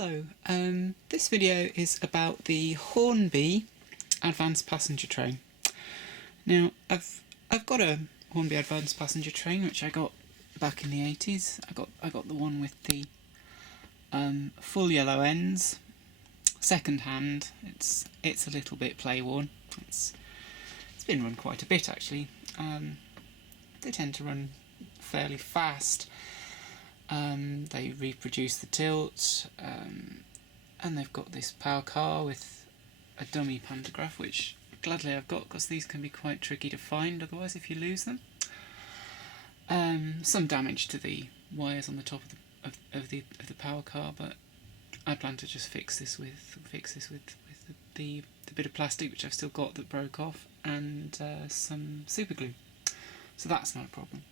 Hello, this video is about the Hornby Advanced Passenger Train. Now, I've got a Hornby Advanced Passenger Train which I got back in the 80s. I got the one with the full yellow ends, second hand. It's a little bit play worn. It's been run quite a bit actually. They tend to run fairly fast. They reproduce the tilt, and they've got this power car with a dummy pantograph, which gladly I've got because these can be quite tricky to find otherwise if you lose them. Some damage to the wires on the top of the power car, but I plan to just fix this with the bit of plastic which I've still got that broke off, and some super glue, so that's not a problem.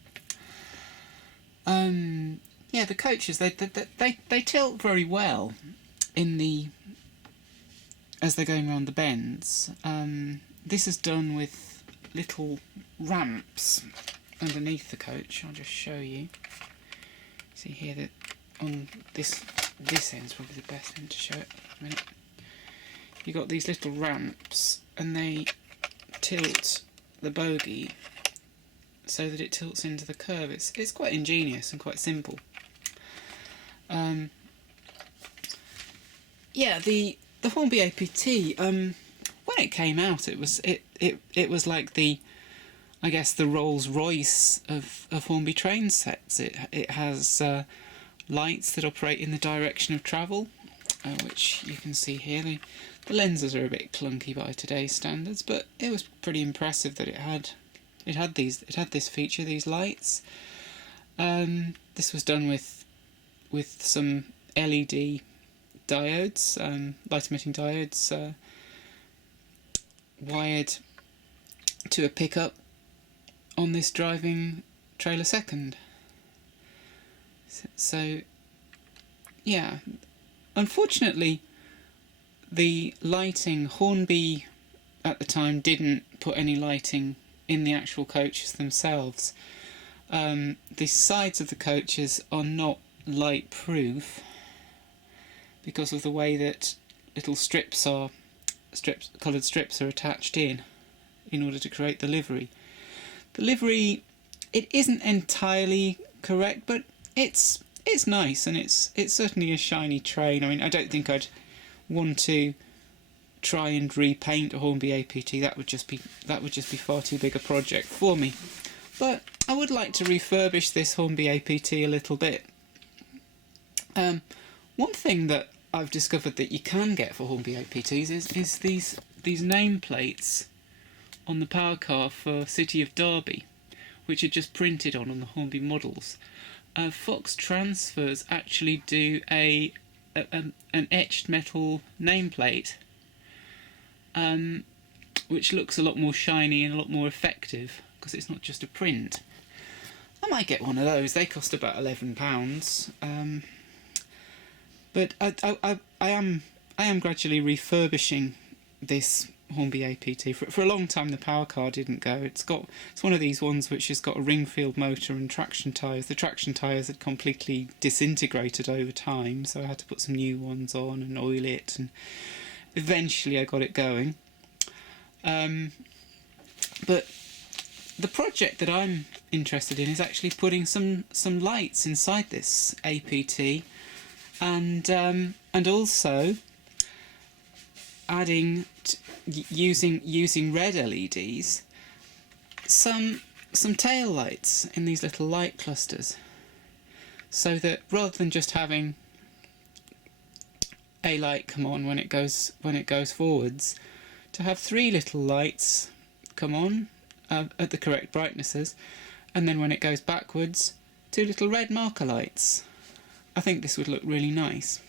Yeah, the coaches they tilt very well as they're going around the bends. This is done with little ramps underneath the coach. I'll just show you. See here that on this end's probably the best end to show it. A minute. You got these little ramps, and they tilt the bogey so that it tilts into the curve. It's quite ingenious and quite simple. Yeah, the Hornby APT. When it came out, it was like I guess the Rolls Royce of Hornby train sets. It has lights that operate in the direction of travel, which you can see here. The lenses are a bit clunky by today's standards, but it was pretty impressive that it had this feature, these lights. This was done with some LED diodes, light emitting diodes, wired to a pickup on this driving trailer second. So yeah, unfortunately the lighting, Hornby at the time didn't put any lighting in the actual coaches themselves. The sides of the coaches are not light proof because of the way that little coloured strips are attached in order to create the livery. The livery, it isn't entirely correct, but it's nice, and it's certainly a shiny train. I mean, I don't think I'd want to try and repaint a Hornby APT. That would just be far too big a project for me. But I would like to refurbish this Hornby APT a little bit. One thing that I've discovered that you can get for Hornby APTs is these nameplates on the power car for City of Derby, which are just printed on the Hornby models. Fox Transfers actually do an etched metal nameplate, which looks a lot more shiny and a lot more effective because it's not just a print. I might get one of those. They cost about £11. But I am gradually refurbishing this Hornby APT. For a long time the power car didn't go. It's one of these ones which has got a ring-field motor and traction tyres. The traction tyres had completely disintegrated over time, so I had to put some new ones on and oil it, and eventually I got it going. But the project that I'm interested in is actually putting some lights inside this APT, and also adding using red LEDs some tail lights in these little light clusters, so that rather than just having a light come on when it goes forwards, to have three little lights come on at the correct brightnesses, and then when it goes backwards, two little red marker lights. I think this would look really nice.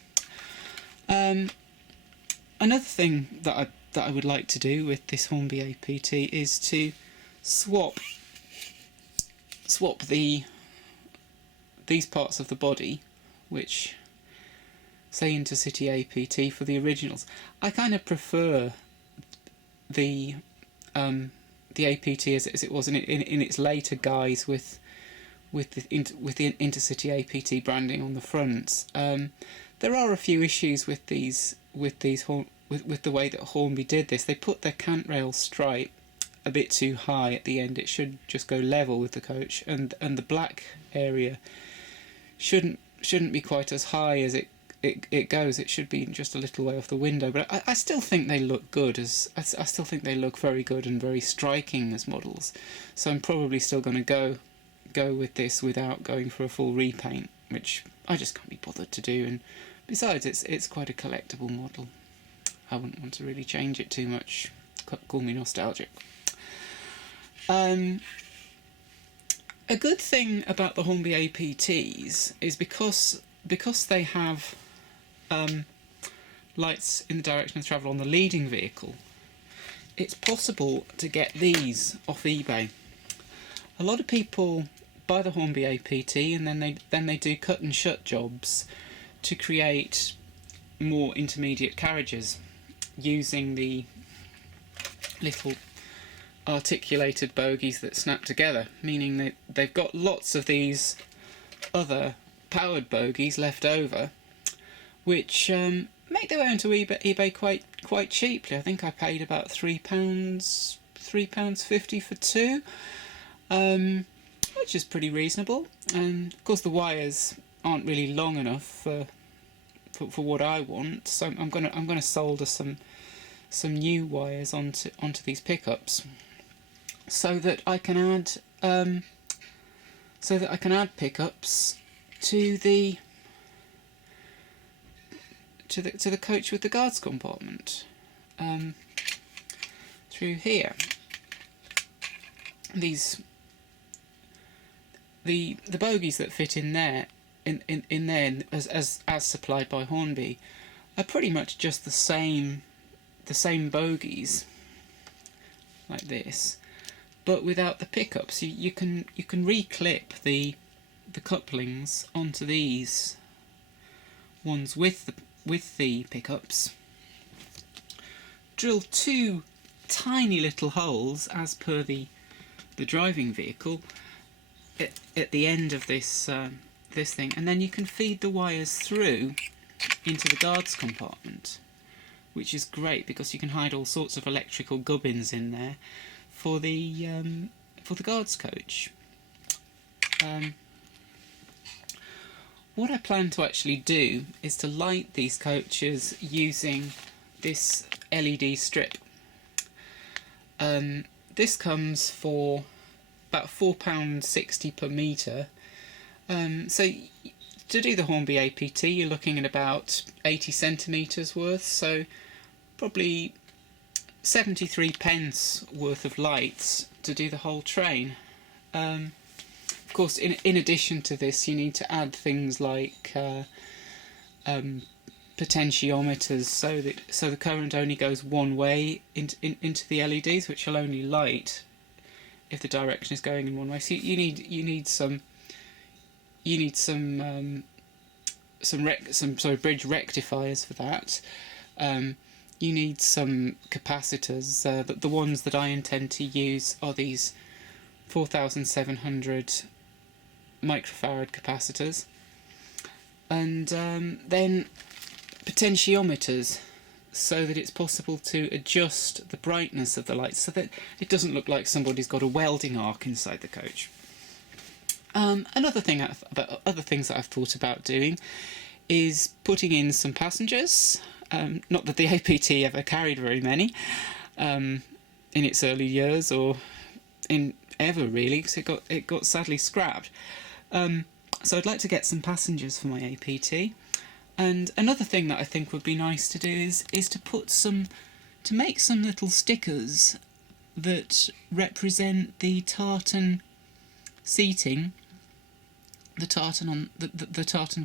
Another thing that I would like to do with this Hornby APT is to swap these parts of the body, which say Intercity APT, for the originals. I kind of prefer the APT as it was in its later guise with the Intercity APT branding on the fronts. there are a few issues with with the way that Hornby did this. They put their cant rail stripe a bit too high at the end. It should just go level with the coach, and the black area shouldn't be quite as high as it goes. It should be just a little way off the window. But I still think they look good. I still think they look very good and very striking as models. So I'm probably still going to go with this without going for a full repaint, which I just can't be bothered to do. And besides, it's quite a collectible model. I wouldn't want to really change it too much. Call me nostalgic. A good thing about the Hornby APTs is because they have lights in the direction of travel on the leading vehicle, it's possible to get these off eBay. A lot of people buy the Hornby APT and then they do cut and shut jobs to create more intermediate carriages using the little articulated bogies that snap together, meaning they've got lots of these other powered bogies left over, which make their way onto eBay quite cheaply. I think I paid about £3.50 for two, which is pretty reasonable. And of course the wires aren't really long enough for what I want, so I'm gonna solder some new wires onto these pickups, so that I can add pickups to the coach with the guards compartment through here. The bogies that fit in there as supplied by Hornby are pretty much just the same bogies like this, but without the pickups. You can reclip the couplings onto these ones with the pickups, drill two tiny little holes as per the driving vehicle at the end of this thing, and then you can feed the wires through into the guards compartment, which is great because you can hide all sorts of electrical gubbins in there for the guards coach. What I plan to actually do is to light these coaches using this LED strip. This comes for about £4.60 per metre. So to do the Hornby APT, you're looking at about 80 centimetres worth, so probably 73 pence worth of lights to do the whole train. Of course, in addition to this, you need to add things like potentiometers, so the current only goes one way into the LEDs, which will only light if the direction is going in one way. So you need some bridge rectifiers for that. You need some capacitors. The ones that I intend to use are these 4,700 microfarad capacitors, and then potentiometers, so that it's possible to adjust the brightness of the lights so that it doesn't look like somebody's got a welding arc inside the coach. Other things that I've thought about doing is putting in some passengers. Not that the APT ever carried very many in its early years, or in ever really, because it got sadly scrapped. So I'd like to get some passengers for my APT. And another thing that I think would be nice to do is to make some little stickers that represent the tartan seating, the tartan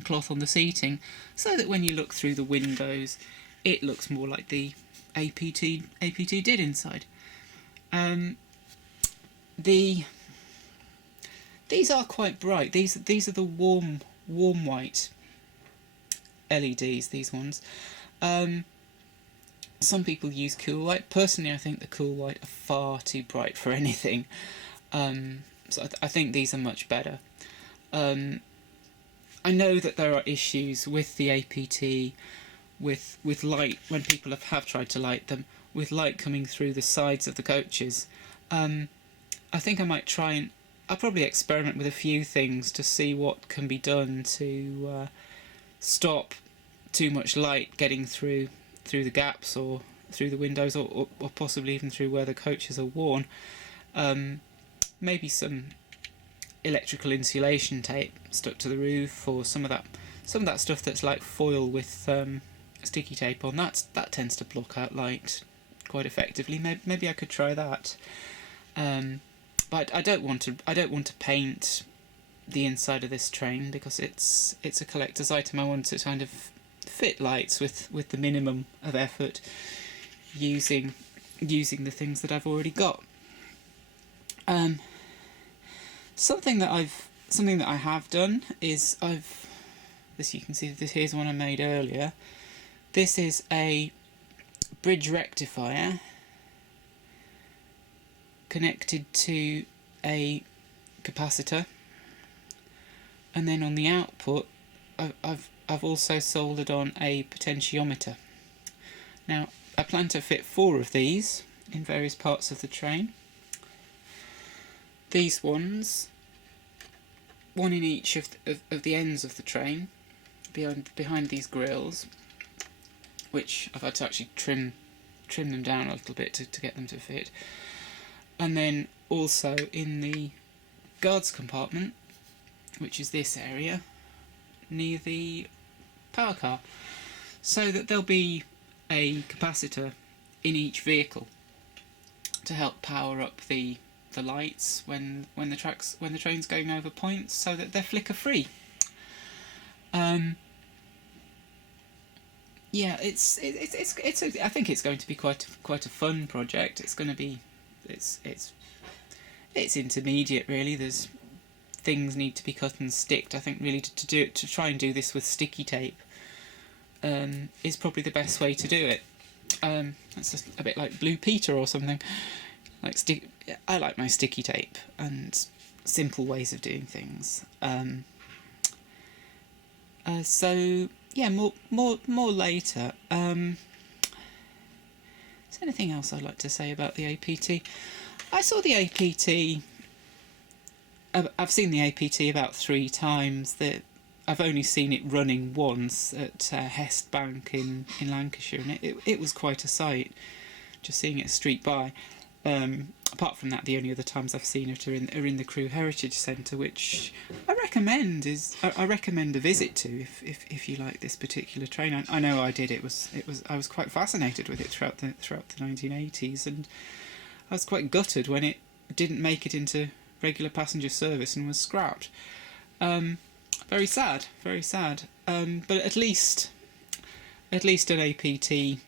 cloth on the seating, so that when you look through the windows, it looks more like the APT did inside. These are quite bright. These are the warm white LEDs, these ones. Some people use cool white. Personally, I think the cool white are far too bright for anything. So I think these are much better. I know that there are issues with the APT, with light, when people have tried to light them, with light coming through the sides of the coaches. I think I might try and... I'll probably experiment with a few things to see what can be done to stop too much light getting through the gaps or through the windows, or possibly even through where the coaches are worn. Maybe some electrical insulation tape stuck to the roof, or some of that stuff that's like foil with sticky tape on. That tends to block out light quite effectively. Maybe I could try that. But I don't want to paint the inside of this train, because it's a collector's item. I want to kind of fit lights with the minimum of effort, using the things that I've already got. Something that I have done is this, you can see this, here's one I made earlier. This is a bridge rectifier connected to a capacitor, and then on the output I've also soldered on a potentiometer. Now I plan to fit 4 of these in various parts of the train. These ones, one in each of the ends of the train, behind these grills, which I've had to actually trim them down a little bit to get them to fit. And then also in the guards compartment, which is this area near the power car, so that there'll be a capacitor in each vehicle to help power up the lights when the train's going over points, so that they're flicker free. Yeah, it's I think it's going to be quite a fun project. It's going to be it's intermediate, really. There's things need to be cut and sticked. I think really to try and do this with sticky tape is probably the best way to do it. It's just a bit like Blue Peter or something. I like my sticky tape and simple ways of doing things. So yeah, more later. Is there anything else I'd like to say about the APT? I saw the APT. I've seen the APT about 3 times. I've only seen it running once at Hest Bank in Lancashire, and it was quite a sight, just seeing it street by. Apart from that, the only other times I've seen it are in the Crewe Heritage Centre, which I recommend a visit to if you like this particular train. I know I did. I was quite fascinated with it throughout the 1980s, and I was quite gutted when it didn't make it into regular passenger service and was scrapped. Very sad, very sad. But at least an APT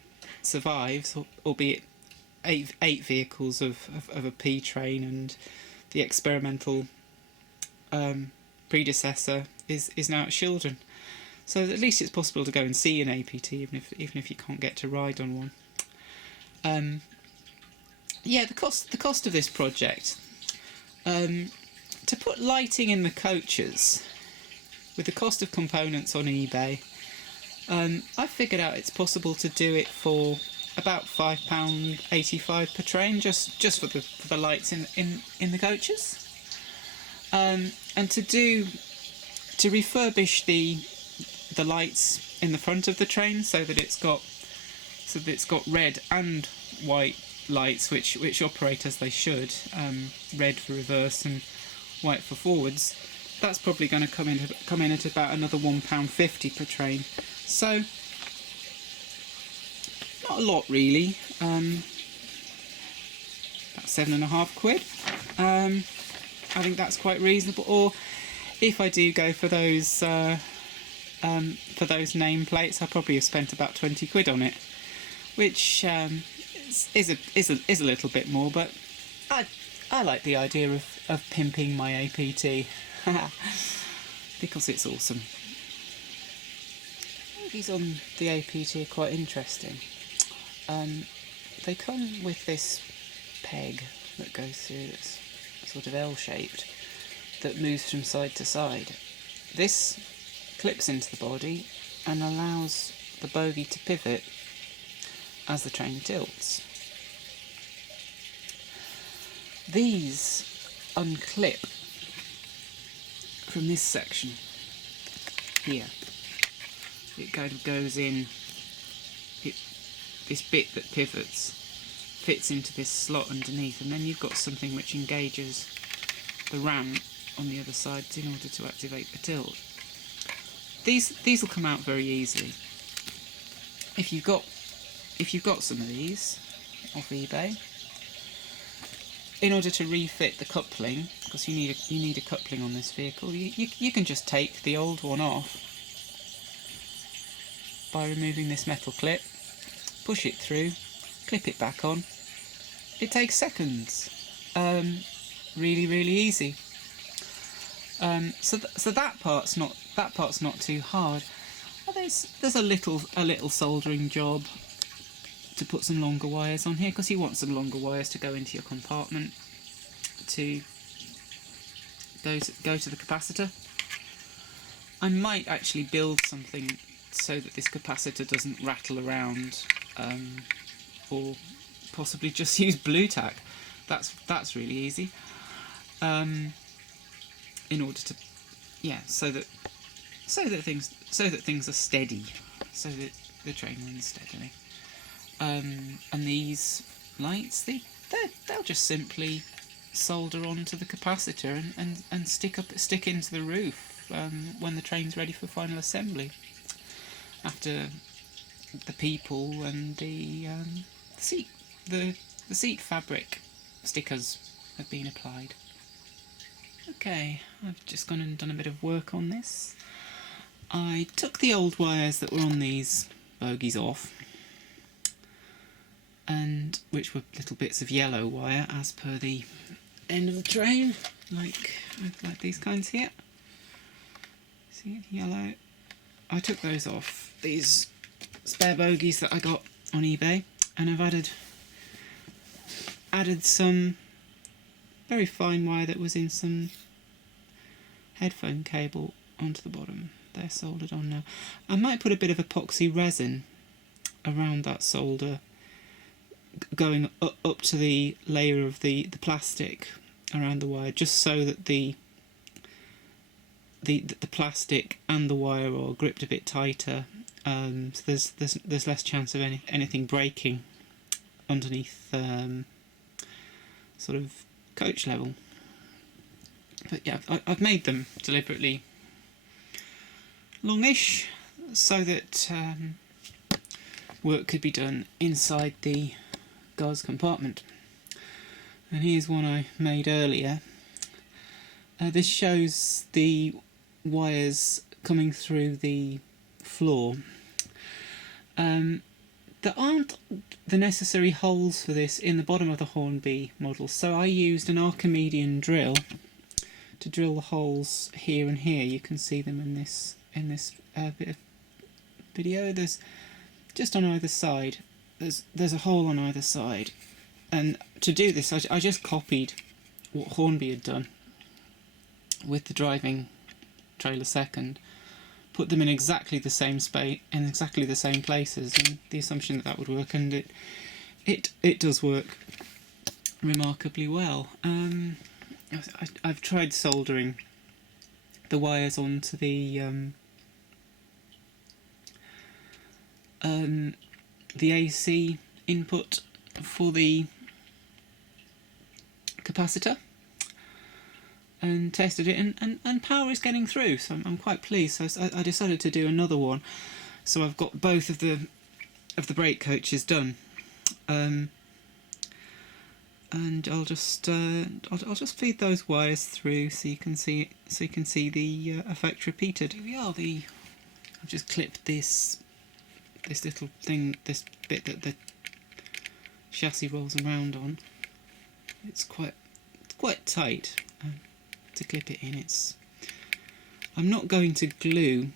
survives, albeit eight vehicles of a P train, and the experimental predecessor is now at Shildon. So at least it's possible to go and see an APT, even if you can't get to ride on one. Yeah, the cost of this project. To put lighting in the coaches, with the cost of components on eBay, I've figured out it's possible to do it for about £5.85 per train, just for the lights in the coaches. And to refurbish the lights in the front of the train so that it's got red and white lights which operate as they should, red for reverse and white for forwards. That's probably going to come in at about another £1.50 per train. So not a lot really. About £7.50. I think that's quite reasonable. Or if I do go for those nameplates, I'll probably have spent about £20 on it, which is a little bit more. But I like the idea of pimping my APT because it's awesome. These on the APT are quite interesting. They come with this peg that goes through, that's sort of L-shaped, that moves from side to side. This clips into the body and allows the bogey to pivot as the train tilts. These unclip from this section here. It kind of goes in, this bit that pivots fits into this slot underneath, and then you've got something which engages the ramp on the other side in order to activate the tilt. These will come out very easily. If you've got some of these off eBay, in order to refit the coupling, because you need a coupling on this vehicle, you can just take the old one off by removing this metal clip, push it through, clip it back on. It takes seconds. Really easy. So that part's not too hard. Well, there's a little soldering job to put some longer wires on here, because you want some longer wires to go into your compartment to go to the capacitor. I might actually build something so that this capacitor doesn't rattle around, or possibly just use blue tack. That's really easy. In order to, so that things are steady, so that the train runs steadily. And these lights, they'll just simply solder onto the capacitor and stick into the roof when the train's ready for final assembly, after the people and the seat fabric stickers have been applied. Okay, I've just gone and done a bit of work on this. I took the old wires that were on these bogies off, and which were little bits of yellow wire as per the end of the train, like these kinds here. See it, yellow. I took those off, these spare bogies that I got on eBay, and I've added some very fine wire that was in some headphone cable onto the bottom. They're soldered on now. I might put a bit of epoxy resin around that solder, going up to the layer of the plastic around the wire, just so that the plastic and the wire are gripped a bit tighter. So there's less chance of anything breaking underneath sort of coach level. But yeah, I've made them deliberately longish so that work could be done inside the gauze compartment. And here's one I made earlier. This shows the wires coming through the floor. There aren't the necessary holes for this in the bottom of the Hornby model, so I used an Archimedean drill to drill the holes here and here. You can see them in this bit of video. There's just on either side. There's a hole on either side, and to do this, I just copied what Hornby had done with the driving trailer second. Put them in exactly the same space, in exactly the same places, and the assumption that would work, and it does work remarkably well. I've tried soldering the wires onto the AC input for the capacitor, and tested it, and power is getting through, so I'm quite pleased. So I decided to do another one. So I've got both of the brake coaches done, and I'll just feed those wires through so you can see the effect repeated. Here we are. I've just clipped this little thing, this bit that the chassis rolls around on. It's quite tight to clip it in. I'm not going to glue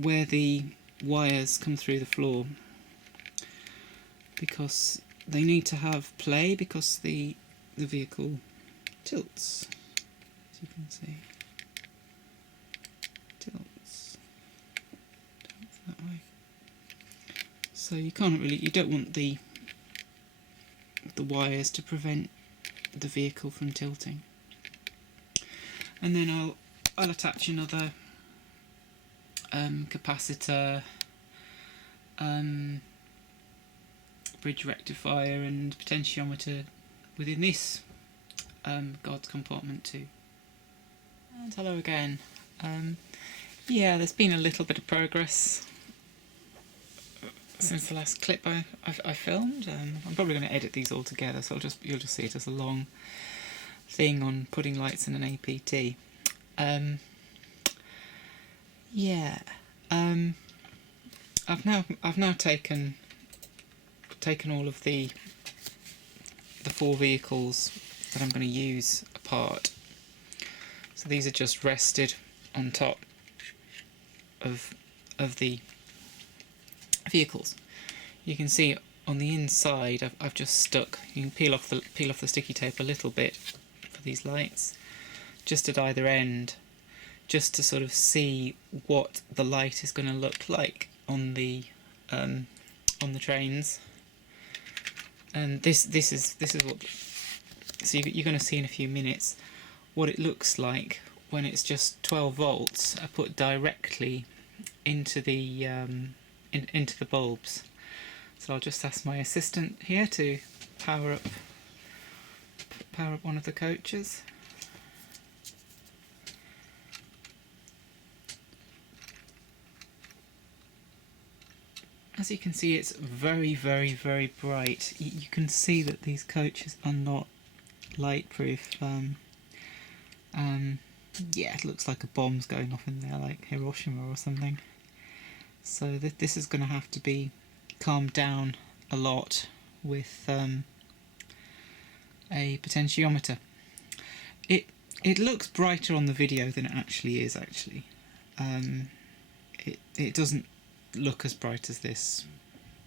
where the wires come through the floor, because they need to have play, because the vehicle tilts, as you can see. Tilts. So you don't want the wires to prevent the vehicle from tilting. And then I'll attach another capacitor, bridge rectifier and potentiometer within this guard's compartment too. And hello again. Yeah, there's been a little bit of progress since the last clip I filmed. I'm probably going to edit these all together, so you'll just see it as a long thing on putting lights in an APT. Yeah, I've now taken all of the 4 vehicles that I'm going to use apart. So these are just rested on top of the vehicles. You can see on the inside I've just stuck. You can peel off the sticky tape a little bit for these lights, just at either end, just to sort of see what the light is going to look like on the trains. And this is what. So you're going to see in a few minutes what it looks like when it's just 12 volts are put directly into the into the bulbs. So I'll just ask my assistant here to power up one of the coaches. As you can see, it's very, very, very bright. You can see that these coaches are not light-proof. Yeah, it looks like a bomb's going off in there, like Hiroshima or something. So this is going to have to be calmed down a lot with a potentiometer. It looks brighter on the video than it actually is. It doesn't look as bright as this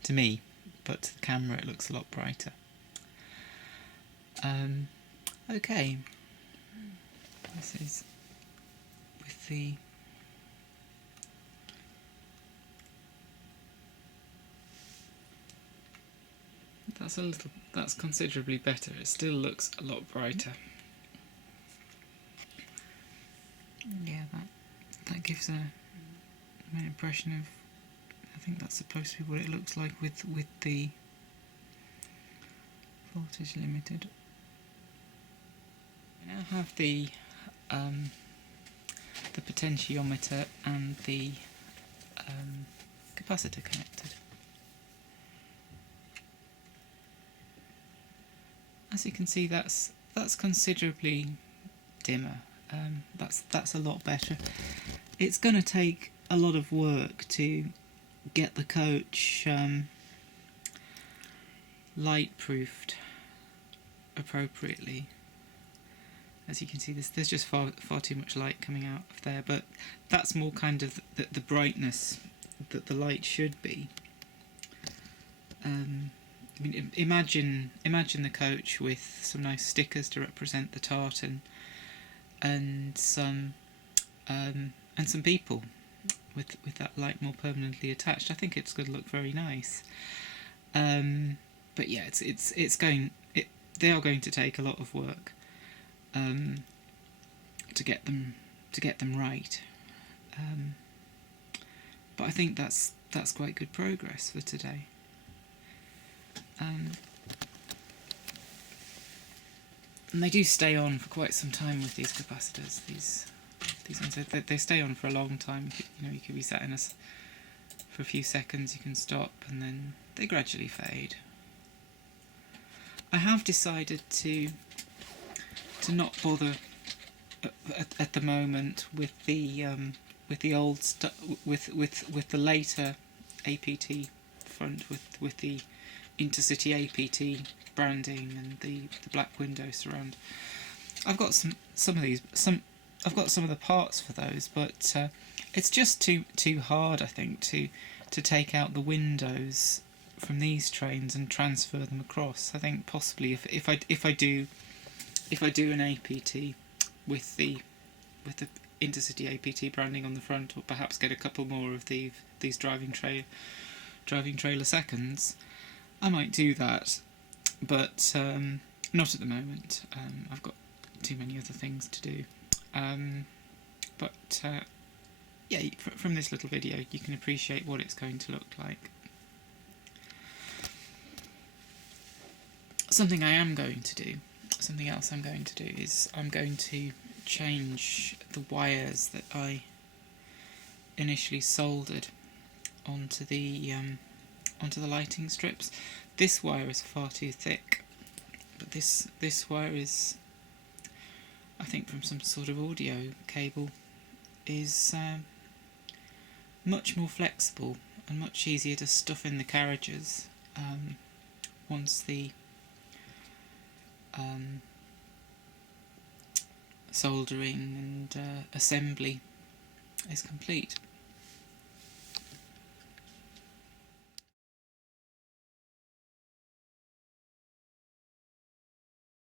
to me, but to the camera it looks a lot brighter. Okay, this is with the that's considerably better. It still looks a lot brighter. Yeah, that gives an impression of, I think that's supposed to be what it looks like with the voltage limited. I now have the potentiometer and the capacitor connected. As you can see, that's considerably dimmer. That's a lot better. It's going to take a lot of work to get the coach light-proofed appropriately. As you can see, there's just far too much light coming out of there, but that's more kind of the brightness that the light should be. I mean, imagine the coach with some nice stickers to represent the tartan, and some people with that light more permanently attached. I think it's going to look very nice. But yeah, they are going to take a lot of work to get them right. But I think that's quite good progress for today. And they do stay on for quite some time with these capacitors. These ones, they stay on for a long time. You could be sat in for a few seconds, you can stop, and then they gradually fade. I have decided to not bother at the moment with the old with the later APT front with the Intercity APT branding and the black window surround. I've got some of these. I've got some of the parts for those, but it's just too hard, I think, to take out the windows from these trains and transfer them across. I think possibly if I do an APT with the Intercity APT branding on the front, or perhaps get a couple more of these driving driving trailer seconds, I might do that, but not at the moment. I've got too many other things to do. But yeah, from this little video you can appreciate what it's going to look like. Something else I'm going to do is I'm going to change the wires that I initially soldered onto the lighting strips. This wire is far too thick, but this wire is, I think from some sort of audio cable, is much more flexible and much easier to stuff in the carriages once the soldering and assembly is complete.